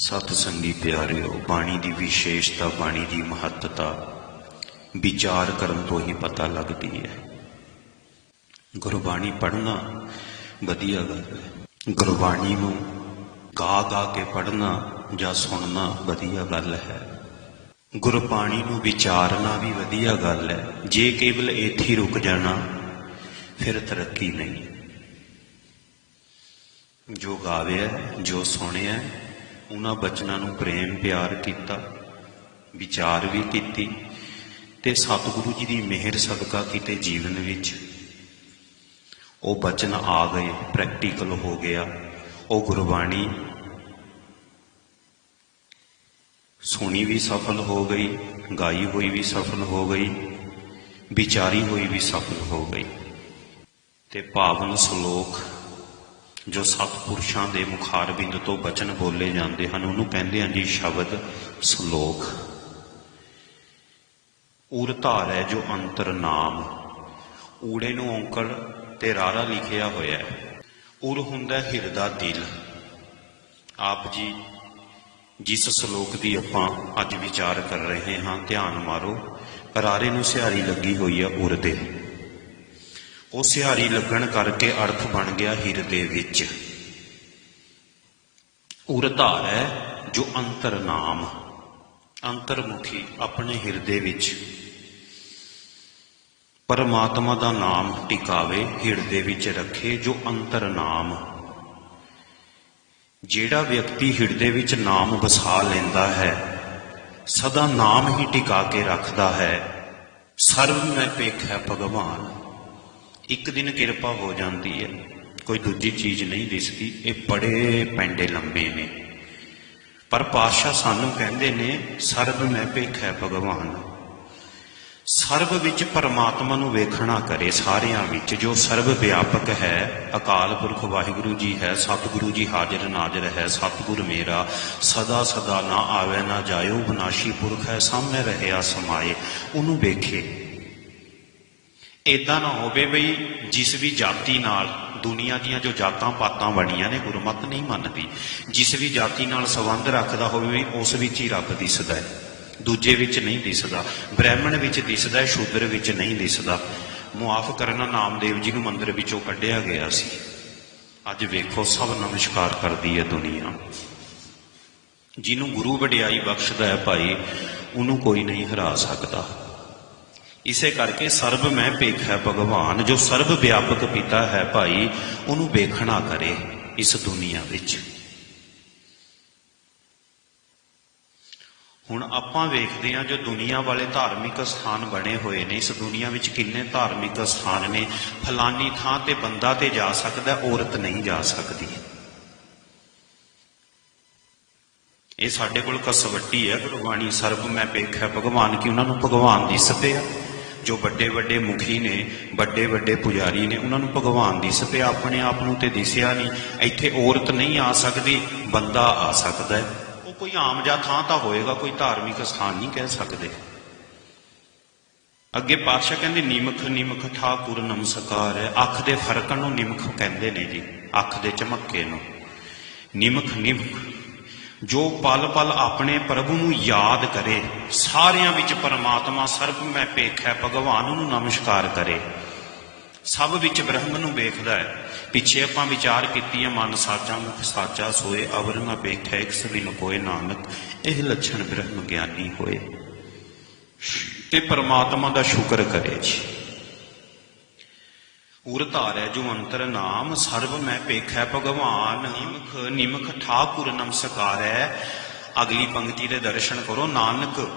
ਸਤ ਸੰਗੀ ਪਿਆਰਿਓ, ਬਾਣੀ ਦੀ ਵਿਸ਼ੇਸ਼ਤਾ, ਬਾਣੀ ਦੀ ਮਹੱਤਤਾ ਵਿਚਾਰ ਕਰਨ ਤੋਂ ਹੀ ਪਤਾ ਲੱਗਦੀ ਹੈ। ਗੁਰਬਾਣੀ ਪੜ੍ਹਨਾ ਵਧੀਆ ਗੱਲ ਹੈ। ਗੁਰਬਾਣੀ ਨੂੰ ਗਾ ਗਾ ਕੇ ਪੜ੍ਹਨਾ ਜਾਂ ਸੁਣਨਾ ਵਧੀਆ ਗੱਲ ਹੈ। ਗੁਰਬਾਣੀ ਨੂੰ ਵਿਚਾਰਨਾ ਵੀ ਵਧੀਆ ਗੱਲ ਹੈ। ਜੇ ਕੇਵਲ ਇੱਥੇ ਰੁਕ ਜਾਣਾ, ਫਿਰ ਤਰੱਕੀ ਨਹੀਂ। ਜੋ ਗਾਵਿਆ ਜੋ ਸੁਣਿਆ ਉਹਨਾਂ ਬਚਨਾਂ ਨੂੰ ਪ੍ਰੇਮ ਪਿਆਰ ਕੀਤਾ, ਵਿਚਾਰ ਵੀ ਕੀਤੀ ਤੇ ਸਤਿਗੁਰੂ ਜੀ ਦੀ ਮਿਹਰ ਸਦਕਾ ਕੀਤੇ ਜੀਵਨ ਵਿੱਚ। ਉਹ ਬਚਨ ਆ ਗਏ ਪ੍ਰੈਕਟੀਕਲ ਹੋ ਗਿਆ, ਉਹ ਗੁਰਬਾਣੀ ਸੁਣੀ ਵੀ ਸਫਲ ਹੋ ਗਈ, ਗਾਈ ਹੋਈ ਵੀ ਸਫਲ ਹੋ ਗਈ, ਵਿਚਾਰੀ ਹੋਈ ਵੀ ਸਫਲ ਹੋ ਗਈ ਤੇ ਪਾਵਨ ਸ਼ਲੋਕ ਜੋ ਸਤਪੁਰਸ਼ਾਂ ਦੇ ਮੁਖਾਰਬਿੰਦ ਤੋਂ ਬਚਨ ਬੋਲੇ ਜਾਂਦੇ ਹਨ, ਉਹਨੂੰ ਕਹਿੰਦੇ ਹਨ ਜੀ ਸ਼ਬਦ ਸ਼ਲੋਕ। ਉਰ ਧਾਰ ਹੈ ਜੋ ਅੰਤਰ ਨਾਮ। ਊੜੇ ਨੂੰ ਔਂਕੜ ਤੇ ਰਾਰਾ ਲਿਖਿਆ ਹੋਇਆ ਹੈ। ਉਰ ਹੁੰਦਾ ਹਿਰਦਾ ਦਿਲ। ਆਪ ਜੀ, ਜਿਸ ਸ਼ਲੋਕ ਦੀ ਆਪਾਂ ਅੱਜ ਵਿਚਾਰ ਕਰ ਰਹੇ ਹਾਂ, ਧਿਆਨ ਮਾਰੋ। ਰਾਰੇ ਨੂੰ ਸਿਹਾਰੀ ਲੱਗੀ ਹੋਈ ਹੈ ਉਰ ਦੇ। ਉਹ ਸਿਹਾਰੀ ਲੱਗਣ ਕਰਕੇ ਅਰਥ ਬਣ ਗਿਆ ਹਿਰਦੇ ਵਿੱਚ। ਉਰ ਧਾਰ ਹੈ ਜੋ ਅੰਤਰ ਨਾਮ ਅੰਤਰਮੁਖੀ ਆਪਣੇ ਹਿਰਦੇ ਵਿੱਚ। ਪਰਮਾਤਮਾ ਦਾ ਨਾਮ ਟਿਕਾਵੇ, ਹਿਰਦੇ ਵਿੱਚ ਰੱਖੇ ਜੋ ਅੰਤਰ ਨਾਮ। ਜਿਹੜਾ ਵਿਅਕਤੀ ਹਿਰਦੇ ਵਿੱਚ ਨਾਮ ਵਸਾ ਲੈਂਦਾ ਹੈ, ਸਦਾ ਨਾਮ ਹੀ ਟਿਕਾ ਕੇ ਰੱਖਦਾ ਹੈ। ਸਰਵ ਮੈਂ ਹੈ ਭਗਵਾਨ। ਇੱਕ ਦਿਨ ਕਿਰਪਾ ਹੋ ਜਾਂਦੀ ਹੈ। ਕੋਈ ਦੂਜੀ ਚੀਜ਼ ਨਹੀਂ ਦਿਸਦੀ। ਇਹ ਬੜੇ ਪੈਂਡੇ ਲੰਬੇ ਨੇ। ਪਰ ਪਾਤਸ਼ਾਹ ਸਾਨੂੰ ਕਹਿੰਦੇ ਨੇ, ਸਰਬ ਮੈਂ ਹੈ ਭਗਵਾਨ। ਸਰਬ ਵਿੱਚ ਪਰਮਾਤਮਾ ਨੂੰ ਵੇਖਣਾ ਕਰੇ ਸਾਰਿਆਂ ਵਿੱਚ। ਜੋ ਸਰਬ ਵਿਆਪਕ ਹੈ, ਅਕਾਲ ਪੁਰਖ ਵਾਹਿਗੁਰੂ ਜੀ ਹੈ, ਸਤਿਗੁਰੂ ਜੀ ਹਾਜ਼ਰ ਨਾਜ਼ਰ ਹੈ, ਸਤਿਗੁਰ ਮੇਰਾ, ਸਦਾ ਸਦਾ ਨਾ ਆਵੇ ਨਾ ਜਾਇਓ ਵਿਨਾਸ਼ੀ ਪੁਰਖ ਹੈ, ਸਾਹਮਣੇ ਰਹਿਆ ਸਮਾਏ। ਉਹਨੂੰ ਵੇਖੇ। ਇਦਾਂ ਨਾ ਹੋਵੇ ਬਈ ਜਿਸ ਵੀ ਜਾਤੀ ਨਾਲ ਦੁਨੀਆ ਦੀਆਂ ਜੋ ਜਾਤਾਂ ਪਾਤਾਂ ਬਣੀਆਂ ਨੇ ਗੁਰਮਤ ਨਹੀਂ ਮੰਨਦੀ, ਜਿਸ ਵੀ ਜਾਤੀ ਨਾਲ ਸੰਬੰਧ ਰੱਖਦਾ ਹੋਵੇ ਵੀ ਉਸ ਵਿੱਚ ਹੀ ਰੱਬ ਦਿਸਦਾ ਹੈ। ਦੂਜੇ ਵਿੱਚ ਨਹੀਂ ਦਿਸਦਾ, ਬ੍ਰਾਹਮਣ ਵਿੱਚ ਦਿਸਦਾ ਹੈ ਸ਼ੂਦਰ ਵਿੱਚ ਨਹੀਂ ਦਿਸਦਾ। ਮੁਆਫ ਕਰਨਾ ਨਾਮਦੇਵ ਜੀ ਨੂੰ ਮੰਦਿਰ ਵਿੱਚੋਂ ਕੱਢਿਆ ਗਿਆ ਸੀ। ਅੱਜ ਵੇਖੋ ਸਭ ਨਮਸਕਾਰ ਕਰਦੀ ਹੈ ਦੁਨੀਆ। ਜਿਹਨੂੰ ਗੁਰੂ ਵਡਿਆਈ ਬਖਸ਼ਦਾ ਹੈ ਭਾਈ, ਉਹਨੂੰ ਕੋਈ ਨਹੀਂ ਹਰਾ ਸਕਦਾ। ਇਸੇ ਕਰਕੇ ਸਰਬ ਮੈਂ ਭੇਖ ਹੈ ਭਗਵਾਨ, ਜੋ ਸਰਬ ਵਿਆਪਕ ਪਿਤਾ ਹੈ ਭਾਈ, ਉਹਨੂੰ ਵੇਖਣਾ ਕਰੇ ਇਸ ਦੁਨੀਆ ਵਿੱਚ। ਹੁਣ ਆਪਾਂ ਵੇਖਦੇ ਹਾਂ ਜੋ ਦੁਨੀਆ ਵਾਲੇ ਧਾਰਮਿਕ ਸਥਾਨ ਬਣੇ ਹੋਏ ਨੇ, ਇਸ ਦੁਨੀਆ ਵਿੱਚ ਕਿੰਨੇ ਧਾਰਮਿਕ ਸਥਾਨ ਨੇ। ਫਲਾਨੀ ਥਾਂ ਤੇ ਬੰਦਾ ਤੇ ਜਾ ਸਕਦਾ, ਔਰਤ ਨਹੀਂ ਜਾ ਸਕਦੀ। ਇਹ ਸਾਡੇ ਕੋਲ ਕਸਵੱਟੀ ਹੈ, ਗੁਰਬਾਣੀ ਸਰਬ ਮੈਂ ਵੇਖਿਆ ਭਗਵਾਨ, ਕੀ ਉਹਨਾਂ ਨੂੰ ਭਗਵਾਨ ਦੀ ਆ। ਜੋ ਵੱਡੇ ਵੱਡੇ ਮੁਖੀ ਨੇ, ਵੱਡੇ ਵੱਡੇ ਪੁਜਾਰੀ ਨੇ, ਉਹਨਾਂ ਨੂੰ ਭਗਵਾਨ ਦੀ ਆ ਆਪਣੇ ਆਪ ਨੂੰ ਤੇ ਦਿਸਿਆ ਨਹੀਂ। ਇੱਥੇ ਔਰਤ ਨਹੀਂ ਆ ਸਕਦੀ, ਬੰਦਾ ਆ ਸਕਦਾ ਹੈ। ਉਹ ਕੋਈ ਆਮ ਜਾਂ ਥਾਂ ਤਾਂ ਹੋਏਗਾ, ਕੋਈ ਧਾਰਮਿਕ ਸਥਾਨ ਨਹੀਂ ਕਹਿ ਸਕਦੇ। ਅੱਗੇ ਪਾਤਸ਼ਾਹ ਕਹਿੰਦੇ, ਨਿਮਖ ਨਿਮਖ ਠਾਕੁਰ ਨਮਸਕਾਰ ਹੈ। ਅੱਖ ਦੇ ਫਰਕਣ ਨੂੰ ਨਿਮਖ ਕਹਿੰਦੇ ਨੇ ਜੀ, ਅੱਖ ਦੇ ਚਮੱਕੇ ਨੂੰ। ਨਿਮਖ ਨਿਮਖ। ਜੋ ਪਲ ਪਲ ਆਪਣੇ ਪ੍ਰਭੂ ਨੂੰ ਯਾਦ ਕਰੇ, ਸਾਰਿਆਂ ਵਿੱਚ ਪਰਮਾਤਮਾ ਸਰਬ ਮੈਂ ਪੇਖੈ ਭਗਵਾਨ ਨੂੰ ਨਮਸਕਾਰ ਕਰੇ। ਸਭ ਵਿੱਚ ਬ੍ਰਹਮ ਨੂੰ ਵੇਖਦਾ ਹੈ। ਪਿੱਛੇ ਆਪਾਂ ਵਿਚਾਰ ਕੀਤੀ ਹੈ ਮਨ ਸਾਚਾ, ਮੁਖ ਸਾਚਾ, ਸੋਏ, ਅਵਰ ਨਾ ਵੇਖੈ ਇਕ ਬਿਨ ਕੋਏ ਨਾਨਕ, ਇਹ ਲੱਛਣ ਬ੍ਰਹਮ ਗਿਆਨੀ ਹੋਏ। ਤੇ ਪਰਮਾਤਮਾ ਦਾ ਸ਼ੁਕਰ ਕਰੇ ਜੀ। ਉਰ ਧਾਰੈ ਜੋ ਅੰਤਰ ਨਾਮ, ਸਰਬ ਮੈਂ ਪੇਖੈ ਭਗਵਾਨ, ਨਿਮਖ ਨਿਮਖ ਠਾਕੁਰ ਨਮਸਕਾਰੈ ਅਗਲੀ ਪੰਕਤੀ ਦੇ ਦਰਸ਼ਨ ਕਰੋ, ਨਾਨਕ,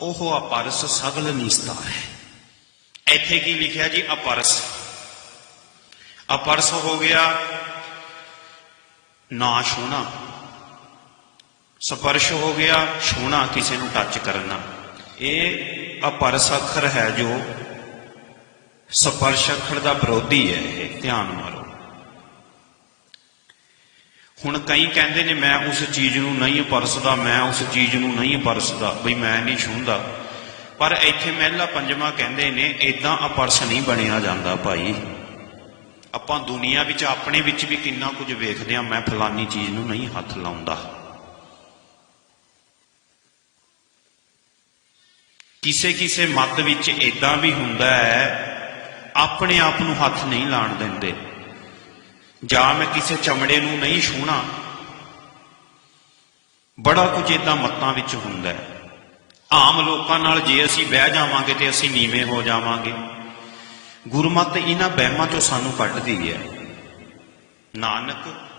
ਉਹ ਅਪਰਸ ਸਗਲ ਨਿਸਤਾ ਹੈ। ਇੱਥੇ ਕੀ ਲਿਖਿਆ ਜੀ? ਅਪਰਸ। ਅਪਰਸ ਹੋ ਗਿਆ ਨਾ ਛੂਣਾ ਸਪਰਸ਼ ਹੋ ਗਿਆ ਛੋਣਾ ਕਿਸੇ ਨੂੰ ਟੱਚ ਕਰਨਾ। ਇਹ ਅਪਰਸ ਅੱਖਰ ਹੈ ਜੋ ਸਪਰਸ਼ ਅੱਖਰ ਦਾ ਵਿਰੋਧੀ ਹੈ ਇਹ, ਧਿਆਨ ਮਾਰੋ। ਹੁਣ ਕਈ ਕਹਿੰਦੇ ਨੇ, ਮੈਂ ਉਸ ਚੀਜ਼ ਨੂੰ ਨਹੀਂ ਪਰਸਦਾ, ਮੈਂ ਉਸ ਚੀਜ਼ ਨੂੰ ਨਹੀਂ ਪਰਸਦਾ। ਬਈ ਮੈਂ ਨਹੀਂ ਛੁੰਦਾ ਪਰ ਇੱਥੇ ਮਹਿਲਾ ਪੰਜਵਾਂ ਕਹਿੰਦੇ ਨੇ ਇਦਾਂ ਅਪਰਸ ਨਹੀਂ ਬਣਿਆ ਜਾਂਦਾ ਭਾਈ। ਆਪਾਂ ਦੁਨੀਆ ਵਿੱਚ, ਆਪਣੇ ਵਿੱਚ ਵੀ ਕਿੰਨਾ ਕੁਝ ਵੇਖਦੇ ਆ ਮੈਂ ਫਲਾਨੀ ਚੀਜ਼ ਨੂੰ ਨਹੀਂ ਹੱਥ ਲਾਉਂਦਾ। ਕਿਸੇ ਕਿਸੇ ਮਤ ਵਿੱਚ ਇਦਾਂ ਵੀ ਹੁੰਦਾ ਹੈ ਆਪਣੇ ਆਪ ਨੂੰ ਹੱਥ ਨਹੀਂ ਲਾਣ ਦਿੰਦੇ। ਜਾਂ ਮੈਂ ਕਿਸੇ ਚਮੜੇ ਨੂੰ ਨਹੀਂ ਛੂਣਾ ਬੜਾ ਕੁਝ ਇਦਾਂ ਮੱਤਾਂ ਵਿੱਚ ਹੁੰਦਾ ਹੈ। ਆਮ ਲੋਕਾਂ ਨਾਲ ਜੇ ਅਸੀਂ ਬਹਿ ਜਾਵਾਂਗੇ ਤੇ ਅਸੀਂ ਨੀਵੇਂ ਹੋ ਜਾਵਾਂਗੇ। ਗੁਰਮਤ ਇਹਨਾਂ ਬਹਿਮਾਂ ਚੋਂ ਸਾਨੂੰ ਕੱਢਦੀ ਹੈ। ਨਾਨਕ,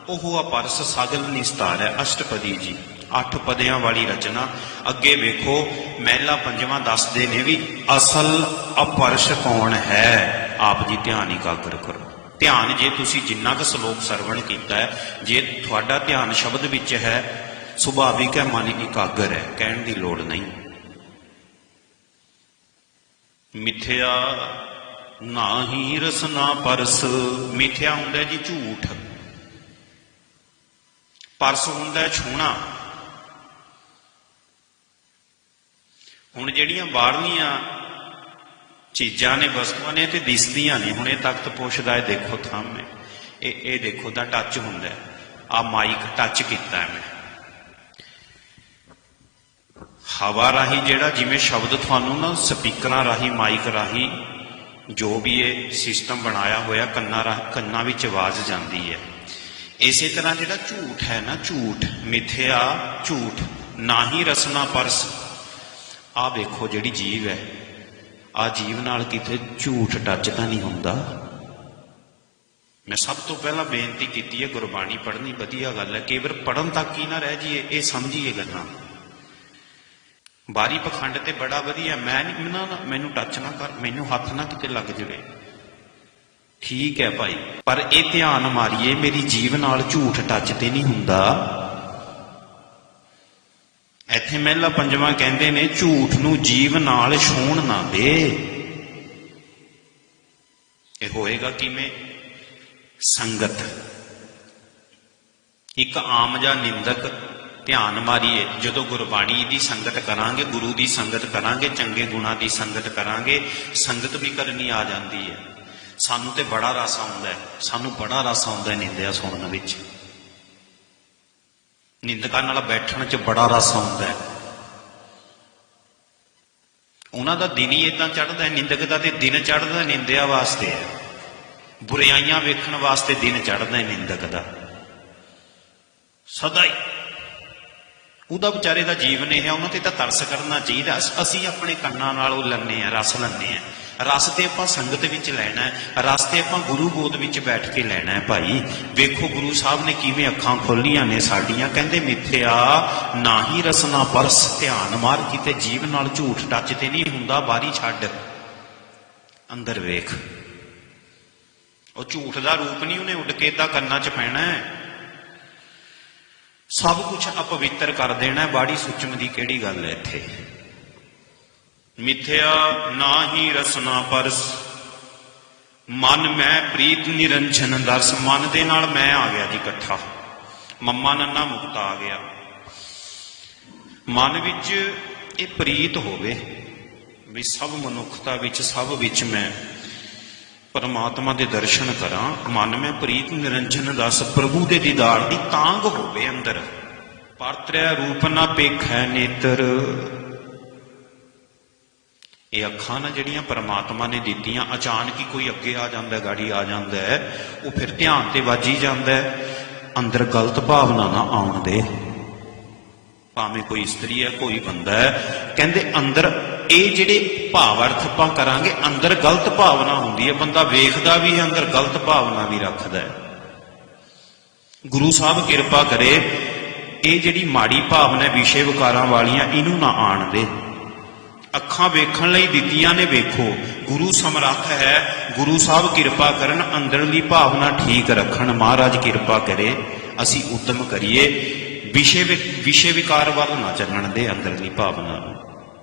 ਉਹ ਅਪਰਸ ਸਗਲ ਨਿਸਤਾਰ ਹੈ। ਅਸ਼ਟਪਦੀ ਜੀ, ਅੱਠ ਪਦਿਆਂ ਵਾਲੀ ਰਚਨਾ। ਅੱਗੇ ਵੇਖੋ, ਮਹਿਲਾ ਪੰਜਵਾਂ ਦੱਸਦੇ ਨੇ ਵੀ ਅਸਲ ਅਪਰਸ਼ ਕੌਣ ਹੈ? ਆਪ ਜੀ ਧਿਆਨ ਇਕਾਗਰ ਕਰੋ। ਧਿਆਨ ਜੇ ਤੁਸੀਂ ਜਿੰਨਾ ਕੁ ਸ਼ਲੋਕ ਸਰਵਣ ਕੀਤਾ ਜੇ ਤੁਹਾਡਾ ਧਿਆਨ ਸ਼ਬਦ ਵਿੱਚ ਹੈ, ਸੁਭਾਵਿਕ ਹੈ, ਮਨ ਇਕਾਗਰ ਹੈ, ਕਹਿਣ ਦੀ ਲੋੜ ਨਹੀਂ। ਮਿਥਿਆ ਨਾਹੀ ਰਸਨਾ ਪਰਸ, ਮਿਥਿਆ ਹੁੰਦਾ ਜੀ ਝੂਠ। ਪਰਸ ਹੁੰਦਾ ਛੂਣਾ। ਹੁਣ ਜਿਹੜੀਆਂ ਬਾਹਰਲੀਆਂ ਚੀਜ਼ਾਂ ਨੇ, ਵਸਤੂਆਂ ਨੇ ਤੇ ਦਿਸਦੀਆਂ ਨੇ। ਹੁਣ ਇਹ ਤਖਤ ਪੁੱਛਦਾ ਹੈ, ਦੇਖੋ ਥੰਮੇ ਇਹ ਇਹ ਦੇਖੋ ਦਾ ਟੱਚ ਹੁੰਦਾ ਆ ਮਾਈਕ ਟੱਚ ਕੀਤਾ ਹੈ ਮੈਂ। ਹਵਾ ਰਾਹੀਂ ਜਿਹੜਾ ਜਿਵੇਂ ਸ਼ਬਦ ਤੁਹਾਨੂੰ ਨਾ ਸਪੀਕਰਾਂ ਰਾਹੀਂ ਮਾਈਕ ਰਾਹੀਂ ਜੋ ਵੀ ਇਹ ਸਿਸਟਮ ਬਣਾਇਆ ਹੋਇਆ, ਕੰਨਾਂ ਰਾਹੀਂ ਕੰਨਾਂ ਵਿੱਚ ਆਵਾਜ਼ ਜਾਂਦੀ ਹੈ। ਇਸੇ ਤਰ੍ਹਾਂ ਜਿਹੜਾ ਝੂਠ ਹੈ ਨਾ, ਝੂਠ, ਮਿਥਿਆ, ਝੂਠ, ਨਾ ਹੀ ਰਸਨਾ ਪਰਸ। ਆ ਵੇਖੋ ਜਿਹੜੀ ਜੀਵ ਹੈ। ਆ ਜੀਵ ਨਾਲ ਕਿਤੇ ਝੂਠ ਟੱਚ ਤਾਂ ਨਹੀਂ ਹੁੰਦਾ? ਮੈਂ ਸਭ ਤੋਂ ਪਹਿਲਾਂ ਬੇਨਤੀ ਕੀਤੀ ਹੈ ਗੁਰਬਾਣੀ ਪੜ੍ਹਨੀ ਵਧੀਆ ਗੱਲ ਹੈ। ਕੇਵਲ ਪੜਨ ਤੱਕ ਹੀ ਨਾ ਰਹਿ ਜਾਈਏ ਇਹ ਸਮਝੀਏ ਗੱਲਾਂ। ਬਾਰੀ ਪਖੰਡ ਤੇ ਬੜਾ ਵਧੀਆ ਮੈਂ ਨਹੀਂ ਨਾ ਨਾ, ਮੈਨੂੰ ਟੱਚ ਨਾ ਕਰ ਮੈਨੂੰ ਹੱਥ ਨਾ ਕਿਤੇ ਲੱਗ ਜਾਵੇ। ਠੀਕ ਹੈ ਭਾਈ ਪਰ ਇਹ ਧਿਆਨ ਮਾਰੀਏ ਮੇਰੀ ਜੀਵ ਨਾਲ ਝੂਠ ਟੱਚ ਤੇ ਨਹੀਂ ਹੁੰਦਾ। ਇੱਥੇ ਮਹਿਲਾ ਪੰਜਵਾਂ ਕਹਿੰਦੇ ਨੇ, ਝੂਠ ਨੂੰ ਜੀਵ ਨਾਲ ਛੂਣ ਨਾ ਦੇ। ਇਹ ਹੋਏਗਾ ਕਿਵੇਂ? ਸੰਗਤ। ਇੱਕ ਆਮ ਜਾਂ ਨਿੰਦਕ, ਧਿਆਨ ਮਾਰੀਏ, ਜਦੋਂ ਗੁਰਬਾਣੀ ਦੀ ਸੰਗਤ ਕਰਾਂਗੇ, ਗੁਰੂ ਦੀ ਸੰਗਤ ਕਰਾਂਗੇ, ਚੰਗੇ ਗੁਣਾ ਦੀ ਸੰਗਤ ਕਰਾਂਗੇ, ਸੰਗਤ ਵੀ ਕਰਨੀ ਆ ਜਾਂਦੀ ਹੈ। ਸਾਨੂੰ ਤੇ ਬੜਾ ਰਸ ਆਉਂਦਾ ਹੈ, ਸਾਨੂੰ ਬੜਾ ਰਸ ਆਉਂਦਾ ਨਿੰਦਿਆ ਸੁਣਨ ਵਿੱਚ। ਨਿੰਦਕਾਂ ਨਾਲ ਬੈਠਣ 'ਚ ਬੜਾ ਰਸ ਆਉਂਦਾ ਹੈ। ਉਹਨਾਂ ਦਾ ਦਿਨ ਹੀ ਇਦਾਂ ਚੜ੍ਹਦਾ ਹੈ, ਨਿੰਦਕ ਦਾ ਤੇ ਦਿਨ ਚੜਦਾ ਨਿੰਦਿਆ ਵਾਸਤੇ ਹੈ। ਬੁਰਾਈਆਂ ਵੇਖਣ ਵਾਸਤੇ ਦਿਨ ਚੜ੍ਹਦਾ ਹੈ ਨਿੰਦਕ ਦਾ। ਸਦਾ ਹੀ। ਉਹਦਾ ਵਿਚਾਰੇ ਦਾ ਜੀਵਨ ਇਹ ਹੈ, ਉਹਨਾਂ ਤੇ ਤਾਂ ਤਰਸ ਕਰਨਾ ਚਾਹੀਦਾ। ਅਸੀਂ ਆਪਣੇ ਕੰਨਾਂ ਨਾਲ ਉਹ ਲੰਨੇ ਆ, ਰਸ ਲੰਨੇ ਆ। ਰਸ ਤੇ ਆਪਾਂ ਸੰਗਤ ਵਿੱਚ ਲੈਣਾ ਹੈ ਰਸ ਤੇ ਆਪਾਂ ਗੁਰੂ ਗੋਦ ਵਿੱਚ ਬੈਠ ਕੇ ਲੈਣਾ ਹੈ ਭਾਈ। ਵੇਖੋ ਗੁਰੂ ਸਾਹਿਬ ਨੇ ਕਿਵੇਂ ਅੱਖਾਂ ਖੋਲੀਆਂ ਨੇ ਸਾਡੀਆਂ, ਕਹਿੰਦੇ ਮਿੱਥਿਆ ਨਾ ਹੀ ਰਸਨਾ ਪਰਸ ਧਿਆਨ ਮਾਰ, ਕਿਤੇ ਜੀਵ ਨਾਲ ਝੂਠ ਟੱਚ ਤੇ ਨਹੀਂ ਹੁੰਦਾ ਬਾਰੀ ਛੱਡ। ਅੰਦਰ ਵੇਖ। ਉਹ ਝੂਠ ਦਾ ਰੂਪ ਨਹੀਂ, ਉਹਨੇ ਉੱਡ ਕੇ ਤਾਂ ਕੰਨਾਂ 'ਚ ਪੈਣਾ ਹੈ। ਸਭ ਕੁਝ ਅਪਵਿੱਤਰ ਕਰ ਦੇਣਾ ਬਾੜੀ ਸੁਚਮ ਦੀ ਕਿਹੜੀ ਗੱਲ ਹੈ ਇੱਥੇ? ਮਿਥਿਆ ਨਾ ਹੀ ਰਸਨਾ ਪਰਸ। ਮਨ ਮੈਂ ਪ੍ਰੀਤ ਨਿਰੰਜਨ ਦਰਸ, ਮਨ ਦੇ ਨਾਲ ਮੈਂ ਆ ਗਿਆ ਜੀ ਇਕੱਠਾ। ਮੰਮਾ ਨੰਨਾ ਮੁਕਤ ਆ ਗਿਆ। ਮਨ ਵਿੱਚ ਇਹ ਪ੍ਰੀਤ ਹੋਵੇ ਵੀ ਸਭ ਮਨੁੱਖਤਾ ਵਿੱਚ, ਸਭ ਵਿੱਚ ਮੈਂ ਪਰਮਾਤਮਾ ਦੇ ਦਰਸ਼ਨ ਕਰਾਂ, ਮਨ ਮੈਂ ਪ੍ਰੀਤ ਨਿਰੰਜਨ ਦਸ ਪ੍ਰਭੂ ਦੇ ਦੀਦਾਰ ਦੀ ਤਾਂਗ ਹੋਵੇ ਅੰਦਰ। ਪਰਤ੍ਰਿਆ ਰੂਪ ਨਾ ਪੇਖੈ ਨੇਤਰ। ਇਹ ਅੱਖਾਂ ਨਾ ਜਿਹੜੀਆਂ ਪਰਮਾਤਮਾ ਨੇ ਦਿੱਤੀਆਂ, ਅਚਾਨਕ ਹੀ ਕੋਈ ਅੱਗੇ ਆ ਜਾਂਦਾ, ਗਾੜੀ ਆ ਜਾਂਦਾ ਉਹ ਫਿਰ ਧਿਆਨ ਤੇ ਵੱਜ ਜਾਂਦਾ ਅੰਦਰ ਗਲਤ ਭਾਵਨਾ ਨਾ ਆਉਣ ਦੇ। ਭਾਵੇਂ ਕੋਈ ਇਸਤਰੀ ਹੈ, ਕੋਈ ਬੰਦਾ ਹੈ, ਕਹਿੰਦੇ ਅੰਦਰ ਇਹ ਜਿਹੜੇ ਭਾਵ ਅਰਥ ਆਪਾਂ ਕਰਾਂਗੇ, ਅੰਦਰ ਗਲਤ ਭਾਵਨਾ ਹੁੰਦੀ ਹੈ, ਬੰਦਾ ਵੇਖਦਾ ਵੀ ਹੈ, ਅੰਦਰ ਗਲਤ ਭਾਵਨਾ ਵੀ ਰੱਖਦਾ ਹੈ। ਗੁਰੂ ਸਾਹਿਬ ਕਿਰਪਾ ਕਰੇ, ਇਹ ਜਿਹੜੀ ਮਾੜੀ ਭਾਵਨਾ ਵਿਸ਼ੇ ਵਿਕਾਰਾਂ ਵਾਲੀਆਂ, ਇਹਨੂੰ ਨਾ ਆਣ ਦੇ। ਅੱਖਾਂ ਵੇਖਣ ਲਈ ਦਿੱਤੀਆਂ ਨੇ ਵੇਖੋ। ਗੁਰੂ ਸਮਰੱਥ ਹੈ। ਗੁਰੂ ਸਾਹਿਬ ਕਿਰਪਾ ਕਰਨ ਅੰਦਰਲੀ ਭਾਵਨਾ ਠੀਕ ਰੱਖਣ। ਮਹਾਰਾਜ ਕਿਰਪਾ ਕਰੇ। ਅਸੀਂ ਉਦਮ ਕਰੀਏ। ਵਿਸ਼ੇ ਵਿ- ਵਿਸ਼ੇ ਵਿਕਾਰ ਵੱਲ ਨਾ ਚੱਲਣ ਦੇ ਅੰਦਰਲੀ ਭਾਵਨਾ ਨੂੰ।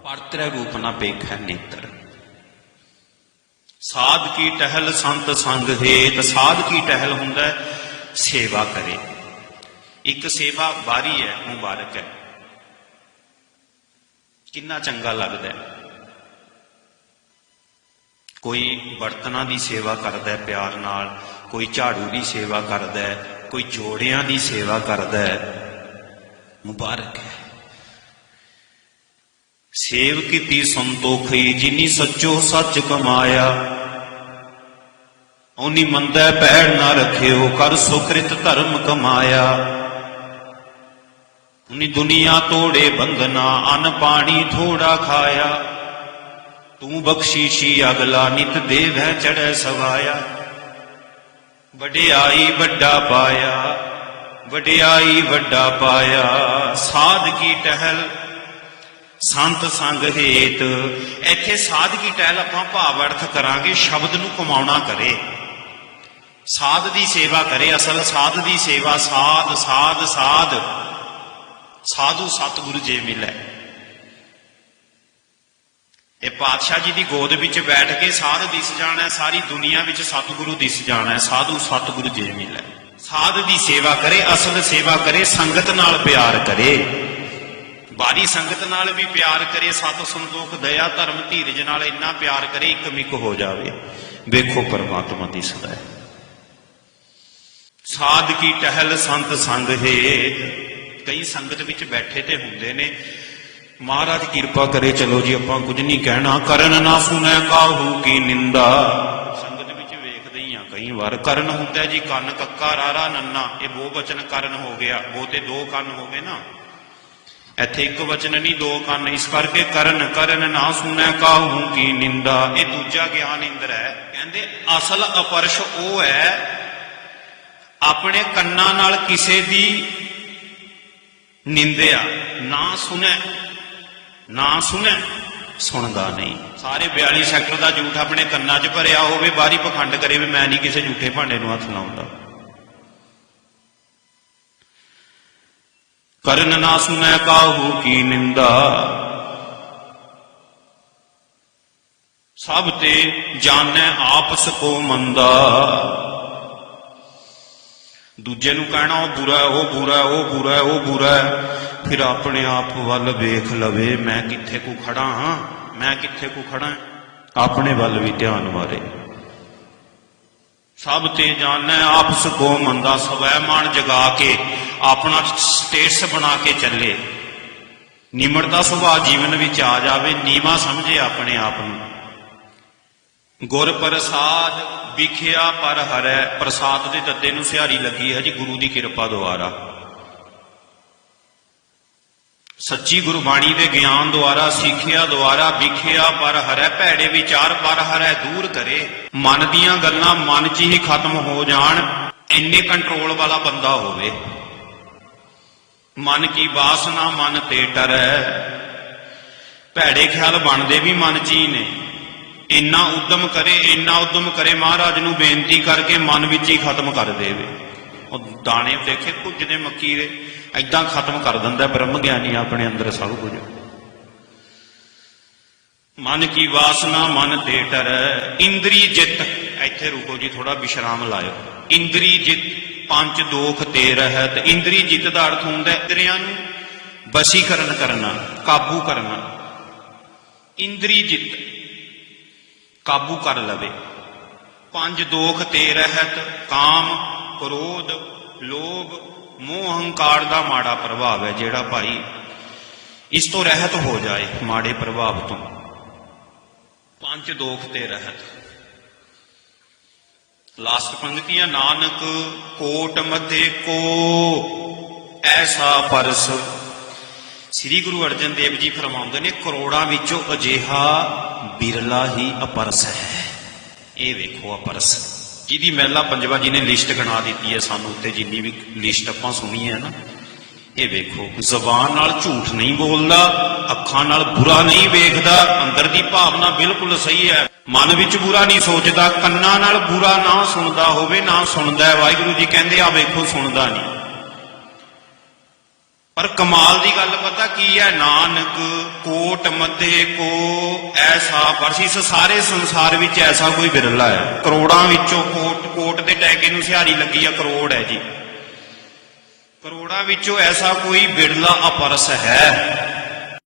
ਪਰਤਰੇ ਰੂਪ ਨਾ ਪੇਖੈ ਨੇਤਰ। ਸਾਧ ਕੀ ਟਹਿਲ ਸੰਤ ਸੰਗ ਹੇਤ। ਸਾਧ ਕੀ ਟਹਿਲ ਹੁੰਦਾ ਸੇਵਾ ਕਰੇ। ਇੱਕ ਸੇਵਾ ਬਾਰੀ ਹੈ, ਮੁਬਾਰਕ ਹੈ। ਕਿੰਨਾ ਚੰਗਾ ਲੱਗਦਾ ਹੈ। ਕੋਈ ਬਰਤਨਾਂ ਦੀ ਸੇਵਾ ਕਰਦਾ ਹੈ ਪਿਆਰ ਨਾਲ, ਕੋਈ ਝਾੜੂ ਦੀ ਸੇਵਾ ਕਰਦਾ ਹੈ, ਕੋਈ ਜੋੜਿਆਂ ਦੀ ਸੇਵਾ ਕਰਦਾ ਹੈ। ਮੁਬਾਰਕ ਹੈ। ਸੇਵ ਕੀਤੀ ਸੰਤੋਖੀ, ਜਿਨੀ ਸੱਚੋ ਸੱਚ ਕਮਾਇਆ। ਓਨੀ ਮੰਦੈ ਪੈੜ ਨਾ ਰਖਿਓ, ਕਰ ਸੁਕ੍ਰਿਤ ਧਰਮ ਕਮਾਇਆ। ਉਨੀ ਦੁਨੀਆ ਤੋੜੇ ਬੰਧਨਾ ਅਨ ਪਾਣੀ ਥੋੜਾ ਖਾਇਆ। ਤੂੰ ਬਖਸ਼ੀਸ਼ੀ ਅਗਲਾ ਨਿਤ ਦੇਵੈ ਚੜੈ ਸਵਾਇਆ। ਵਡਿਆਈ ਵੱਡਾ ਪਾਇਆ, ਵਡਿਆਈ ਵੱਡਾ ਪਾਇਆ। ਸਾਧ ਕੀ ਟਹਿਲ, ਸੰਤ ਸੰਗ ਹੇਤ। ਇੱਥੇ ਸਾਧ ਕੀ ਟਹਿਲ ਆਪਾਂ ਭਾਵ ਅਰਥ ਕਰਾਂਗੇ, ਸ਼ਬਦ ਨੂੰ ਕਮਾਉਣਾ ਕਰੇ। ਸਾਧ ਦੀ ਸੇਵਾ ਕਰੇ, ਅਸਲ ਸਾਧ ਦੀ ਸੇਵਾ ਸਾਧ ਸਾਧ ਸਾਧ। ਸਾਧੂ ਸਤਿਗੁਰੂ ਜੇ ਮਿਲੈ। ਇਹ ਪਾਤਸ਼ਾਹ ਜੀ ਦੀ ਗੋਦ ਵਿੱਚ ਬੈਠ ਕੇ ਸਾਧ ਦਿਸ ਜਾਣਾ ਸਾਰੀ ਦੁਨੀਆ ਵਿੱਚ ਸਤਿਗੁਰੂ ਦਿਸ ਜਾਣਾ ਹੈ, ਸਾਧੂ ਸਤਿਗੁਰੂ ਜੇ ਮਿਲੇ। ਸਾਧ ਦੀ ਸੇਵਾ ਕਰੇ ਅਸਲ ਸੇਵਾ ਕਰੇ ਸੰਗਤ ਨਾਲ ਪਿਆਰ ਕਰੇ। ਬਾਰੀ ਸੰਗਤ ਨਾਲ ਵੀ ਪਿਆਰ ਕਰੇ ਸਤ ਸੰਤੋਖ ਦਇਆ ਧਰਮ ਧੀਰਜ ਨਾਲ ਇੰਨਾ ਪਿਆਰ ਕਰੇ ਇੱਕ ਮਿੱਕ ਹੋ ਜਾਵੇ। ਵੇਖੋ ਪਰਮਾਤਮਾ ਦੀ ਸਦਾ ਸਾਧ ਕੀ ਟਹਿਲ ਸੰਤ ਸੰਗ ਹੇਤ ਕਈ ਸੰਗਤ ਵਿੱਚ ਬੈਠੇ ਤੇ ਹੁੰਦੇ ਨੇ, ਮਹਾਰਾਜ ਕਿਰਪਾ ਕਰੇ, ਚਲੋ ਜੀ ਆਪਾਂ ਕੁਝ ਨਹੀਂ ਕਹਿਣਾ, ਕਰਨ ਨਾ ਸੁਨੈ ਕਾਹੂ ਕੀ ਨਿੰਦਾ। ਸੰਗਤ ਵਿੱਚ ਵੇਖਦੇ ਹੀ ਆ ਕਈ ਵਾਰ, ਕਰਨ ਹੁੰਦਾ ਜੀ, ਕੰਨ ਕੱਕਾ ਰਾਰਾ ਨੰਨਾ, ਇਹ ਬਹੁ ਬਚਨ ਕਰਨ ਹੋ ਗਿਆ ਉਹ ਤੇ ਦੋ ਕੰਨ ਹੋ ਗਏ ਨਾ। ਇੱਥੇ ਇੱਕ ਵਚਨ ਨਹੀਂ, ਦੋ ਕੰਨ, ਇਸ ਕਰਕੇ ਕਰਨ ਕਰਨ ਨਾ ਸੁਣੈ ਕਾਹੂ ਕੀ ਨਿੰਦਾ। ਇਹ ਦੂਜਾ ਗਿਆਨ ਇੰਦਰ ਹੈ, ਕਹਿੰਦੇ ਅਸਲ ਅਪਰਸ਼ ਉਹ ਹੈ, ਆਪਣੇ ਕੰਨਾਂ ਨਾਲ ਕਿਸੇ ਦੀ ਨਿੰਦਿਆ। ਨਾ ਸੁਣੈ ਨਾ ਸੁਣੈ, ਸੁਣਦਾ ਨਹੀਂ। ਸਾਰੇ 42 ਸੈਕਟਰ ਦਾ ਝੂਠ ਆਪਣੇ ਕੰਨਾਂ 'ਚ ਭਰਿਆ ਹੋਵੇ, ਬਾਹਰੀ ਪਖੰਡ ਕਰੇ ਵੀ ਮੈਂ ਨਹੀਂ ਕਿਸੇ ਝੂਠੇ ਭਾਂਡੇ ਨੂੰ ਹੱਥ ਲਾਉਂਦਾ। ਕਰਨ ਨਾ ਸੁਣੈ ਕਾਹੂ ਕੀ ਨਿੰਦਾ। ਸਭ ਤੇ ਜਾਣੈ ਆਪਸ ਕੋ ਮੰਦਾ। ਦੂਜੇ ਨੂੰ ਕਹਿਣਾ, ਉਹ ਬੁਰਾ ਉਹ ਬੁਰਾ ਉਹ ਬੁਰਾ ਉਹ ਬੁਰਾ ਫਿਰ ਆਪਣੇ ਆਪ ਵੱਲ ਵੇਖ ਲਵੇ, ਮੈਂ ਕਿੱਥੇ ਕੋ ਖੜਾ ਹਾਂ? ਮੈਂ ਕਿੱਥੇ ਕੋ ਖੜਾ ਆਪਣੇ ਵੱਲ ਵੀ ਧਿਆਨ ਮਾਰੇ। ਸਭ ਤੇ ਜਾਣੈ, ਆਪਸ ਕੋ ਮੰਦਾ ਸਵੈ ਮਾਨ ਜਗਾ ਕੇ, ਆਪਣਾ ਸਟੇਟਸ ਬਣਾ ਕੇ ਚੱਲੇ। ਨਿਮਰਤਾ ਸੁਭਾਅ ਜੀਵਨ ਵਿੱਚ ਆ ਜਾਵੇ, ਨੀਵਾ ਸਮਝੇ ਆਪਣੇ ਆਪ ਨੂੰ। ਗੁਰ ਪ੍ਰਸਾਦ ਵਿਖਿਆ ਪਰ ਹਰੈ, ਪ੍ਰਸਾਦ ਦੇ ਦੱਦੇ ਨੂੰ ਸਿਹਾਰੀ ਲੱਗੀ ਹੈ ਜੀ, ਗੁਰੂ ਦੀ ਕਿਰਪਾ ਦੁਆਰਾ। ਸੱਚੀ ਗੁਰਬਾਣੀ ਦੇ ਗਿਆਨ ਦੁਆਰਾ, ਸਿੱਖਿਆ ਦੁਆਰਾ, ਵਿਖਿਆ ਪਰ ਹਰੈ, ਭੈੜੇ ਵਿਚਾਰ ਪਰ ਹਰੈ, ਦੂਰ ਕਰੇ। ਮਨ ਦੀਆਂ ਗੱਲਾਂ ਮਨ 'ਚ ਹੀ ਖਤਮ ਹੋ ਜਾਣ, ਇੰਨੇ ਕੰਟਰੋਲ ਵਾਲਾ ਬੰਦਾ ਹੋਵੇ। ਮਨ ਕੀ ਬਾਸਨਾ ਮਨ ਤੇ ਟਰੈ। ਭੈੜੇ ਖਿਆਲ ਬਣਦੇ ਵੀ ਮਨ 'ਚ ਹੀ ਨੇ। ਇੰਨਾ ਉਦਮ ਕਰੇ, ਇੰਨਾ ਉਦਮ ਕਰੇ ਮਹਾਰਾਜ ਨੂੰ ਬੇਨਤੀ ਕਰਕੇ ਮਨ ਵਿੱਚ ਹੀ ਖਤਮ ਕਰ ਦੇਵੇ। ਉਹ ਦਾਣੇ ਦੇਖੇ ਭੁੱਜਦੇ ਮੱਕੀ ਦੇ ਐਦਾਂ ਖਤਮ ਕਰ ਦਿੰਦਾ ਬ੍ਰਹਮ ਗਿਆਨੀ ਆਪਣੇ ਅੰਦਰ ਸਭ ਕੁਝ। ਮਨ ਕੀ ਵਾਸਨਾ, ਮਨ ਤੇ ਟਰੈ ਇੰਦਰੀ ਜਿੱਤ। ਇੱਥੇ ਰੁਕੋ ਜੀ ਥੋੜਾ ਵਿਸ਼ਰਾਮ ਲਾਇਓ। ਇੰਦਰੀ ਜਿੱਤ, ਪੰਜ ਦੋਖ ਤੇ ਰਹਿਤ। ਇੰਦਰੀ ਜਿੱਤ ਦਾ ਅਰਥ ਹੁੰਦਾ ਹੈ ਇੰਦਰੀਆਂ ਨੂੰ ਵਸੀਕਰਨ ਕਰਨਾ, ਕਾਬੂ ਕਰਨਾ। ਇੰਦਰੀ ਜਿੱਤ ਕਾਬੂ ਕਰ ਲਵੇ। ਪੰਜ ਦੋਖ ਤੇ ਰਹਿਤ, ਕਾਮ, ਕ੍ਰੋਧ, ਲੋਭ, ਮੋਹ ਅਹੰਕਾਰ ਦਾ ਮਾੜਾ ਪ੍ਰਭਾਵ ਹੈ, ਜਿਹੜਾ ਭਾਈ ਇਸ ਤੋਂ ਰਹਿਤ ਹੋ ਜਾਏ, ਮਾੜੇ ਪ੍ਰਭਾਵ ਤੋਂ। ਪੰਜ ਦੋਖ ਤੇ ਰਹਿਤ। ਲਾਸਟ ਪੰਕਤੀਆਂ, ਨਾਨਕ ਕੋਟ ਮਤੇ ਕੋ, ਐਸਾ ਪਰਸ ਸ੍ਰੀ ਗੁਰੂ ਅਰਜਨ ਦੇਵ ਜੀ ਫਰਮਾਉਂਦੇ ਨੇ, ਕਰੋੜਾਂ ਵਿੱਚੋਂ ਅਜਿਹਾ ਬਿਰਲਾ ਹੀ ਅਪਰਸ ਹੈ। ਇਹ ਵੇਖੋ ਅਪਰਸ। ਜਿਹਦੀ ਮਹਿਲਾ ਪੰਜਵਾ ਜੀ ਨੇ ਲਿਸਟ ਗਣਾ ਦਿੱਤੀ ਹੈ ਸਾਨੂੰ ਉੱਤੇ, ਜਿੰਨੀ ਵੀ ਲਿਸਟ ਆਪਾਂ ਸੁਣੀ ਹੈ ਨਾ। ਇਹ ਵੇਖੋ, ਜ਼ਬਾਨ ਨਾਲ ਝੂਠ ਨਹੀਂ ਬੋਲਦਾ, ਅੱਖਾਂ ਨਾਲ ਬੁਰਾ ਨਹੀਂ ਵੇਖਦਾ, ਅੰਦਰ ਦੀ ਭਾਵਨਾ ਬਿਲਕੁਲ ਸਹੀ ਹੈ। ਮਨ ਵਿੱਚ ਬੁਰਾ ਨਹੀਂ ਸੋਚਦਾ, ਕੰਨਾਂ ਨਾਲ ਬੁਰਾ ਨਾ ਸੁਣਦਾ ਹੋਵੇ, ਨਾ ਸੁਣਦਾ ਵਾਹਿਗੁਰੂ ਜੀ ਕਹਿੰਦੇ ਆ ਵੇਖੋ, ਸੁਣਦਾ ਨਹੀਂ। ਪਰ ਕਮਾਲ ਦੀ ਗੱਲ ਪਤਾ ਕੀ ਹੈ? ਨਾਨਕ ਕੋਟ ਮਤੇ ਕੋ ਐਸਾ ਪਰਸ ਇਸ ਸਾਰੇ ਸੰਸਾਰ ਵਿੱਚ ਐਸਾ ਕੋਈ ਬਿਰਲਾ ਹੈ। ਕਰੋੜਾਂ ਵਿੱਚੋਂ ਕੋਟ ਕੋਟ ਦੇ ਟੈਗੇ ਨੂੰ ਸਿਹਾਰੀ ਲੱਗੀ ਆ, ਕਰੋੜ ਹੈ ਜੀ। ਕਰੋੜਾਂ ਵਿੱਚੋਂ ਐਸਾ ਕੋਈ ਬਿਰਲਾ ਅਪਰਸ ਹੈ।